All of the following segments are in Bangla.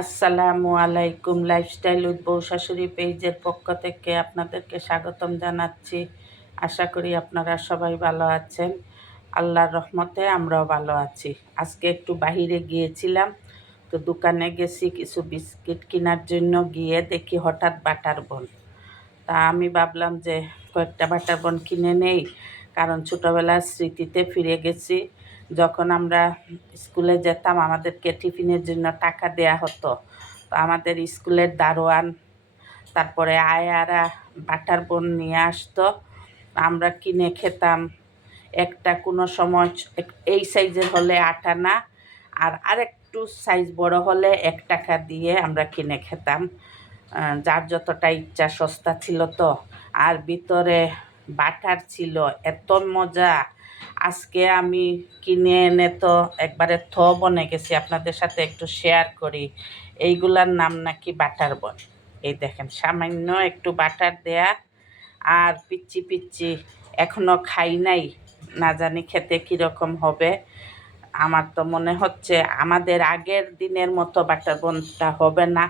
আসসালামু আলাইকুম। লাইফস্টাইল উইথ বউ শাশুড়ি পেজের পক্ষ থেকে আপনাদেরকে স্বাগতম জানাচ্ছি। আশা করি আপনারা সবাই ভালো আছেন। আল্লাহর রহমতে আমরাও ভালো আছি। আজকে একটু বাহিরে গিয়েছিলাম, তো দোকানে গেছি কিছু বিস্কিট কেনার জন্য। গিয়ে দেখি হঠাৎ বাটার বন। তা আমি ভাবলাম যে কয়েকটা বাটার বন কিনে নেই, কারণ ছোটোবেলার স্মৃতিতে ফিরে গেছি। যখন আমরা স্কুলে যেতাম আমাদেরকে টিফিনের জন্য টাকা দেয়া হতো, তো আমাদের স্কুলের দারোয়ান তারপরে আয়ারা বাটার বন নিয়ে আসতো, আমরা কিনে খেতাম। একটা কোনো সময় এই সাইজের হলে 8 আনা, আর আরেকটু সাইজ বড় হলে 1 টাকা দিয়ে আমরা কিনে খেতাম। যার যতটা ইচ্ছা, সস্তা ছিল তো। আর ভিতরে বাটার ছিল, এত মজা। আজকে আমি কিনে এনে তো একবারে বনে গেছি, আপনাদের সাথে একটু শেয়ার করি। এইগুলার নাম নাকি বাটার বন। এই দেখেন, সামান্য একটু বাটার দেয়া আর পিচ্ছি পিচ্ছি। এখনও খাই নাই, না জানি খেতে কীরকম হবে। আমার তো মনে হচ্ছে আমাদের আগের দিনের মতো বাটার বনটা হবে না,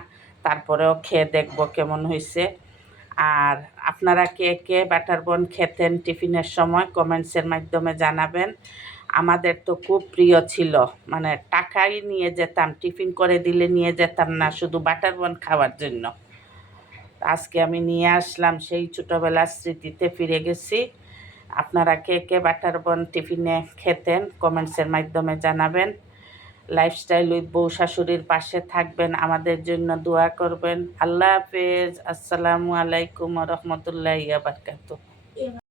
তারপরেও খেয়ে দেখবো কেমন হয়েছে। আর আপনারা কে কে বাটার বন খেতেন টিফিনের সময় কমেন্টসের মাধ্যমে জানাবেন। আমাদের তো খুব প্রিয় ছিল, মানে টাকাই নিয়ে যেতাম, টিফিন করে দিলে নিয়ে যেতাম না, শুধু বাটার বন খাওয়ার জন্য। আজকে আমি নিয়ে আসলাম, সেই ছোটোবেলার স্মৃতিতে ফিরে গেছি। আপনারা কে কে বাটার বন টিফিনে খেতেন কমেন্টসের মাধ্যমে জানাবেন। লাইফস্টাইল উইথ বউ শাশুড়ির পাশে থাকবেন, আমাদের জন্য দোয়া করবেন। আল্লাহ হাফেজ। আসসালামু আলাইকুম ওয়া রাহমাতুল্লাহি ওয়া বারাকাতুহু।